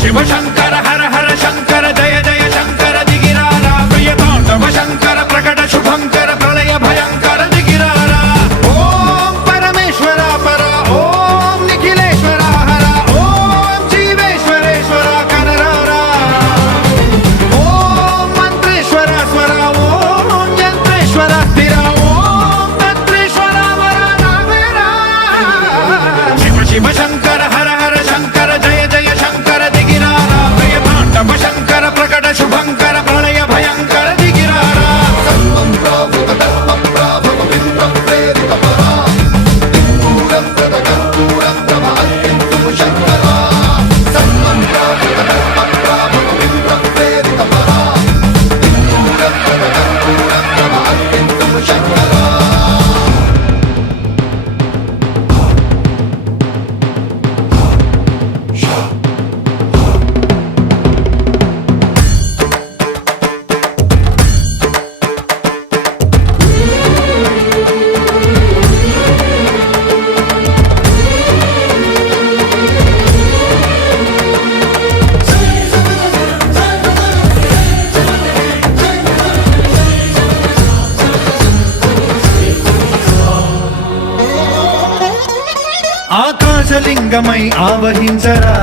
శివ శంకర హర హర శంకర జయ జయ శంకర దిగిరారా ప్రియ తాండవ శంకర ప్రకట శుభంకర ప్రళయ భయంకర దిగిరారా ఓం పరమేశ్వర పర ఓం నిఖిలేశ్వర హర ఓం జీవేశ్వరేశ్వర కనరారా ఓం మంత్రేశ్వర స్వర ఓం యంత్రేశ్వర స్థిర ఓం తంత్రేశ్వర వర నావేరా శివ శివ శంకర హర హర శంకర జయ జయ శంకర దిగిరారా ప్రియ తాండవ శంకర ప్రకట శుభంకర ప్రళయ భయంకర దిగిరారా ఆకాశలింగమై ఆవహించరా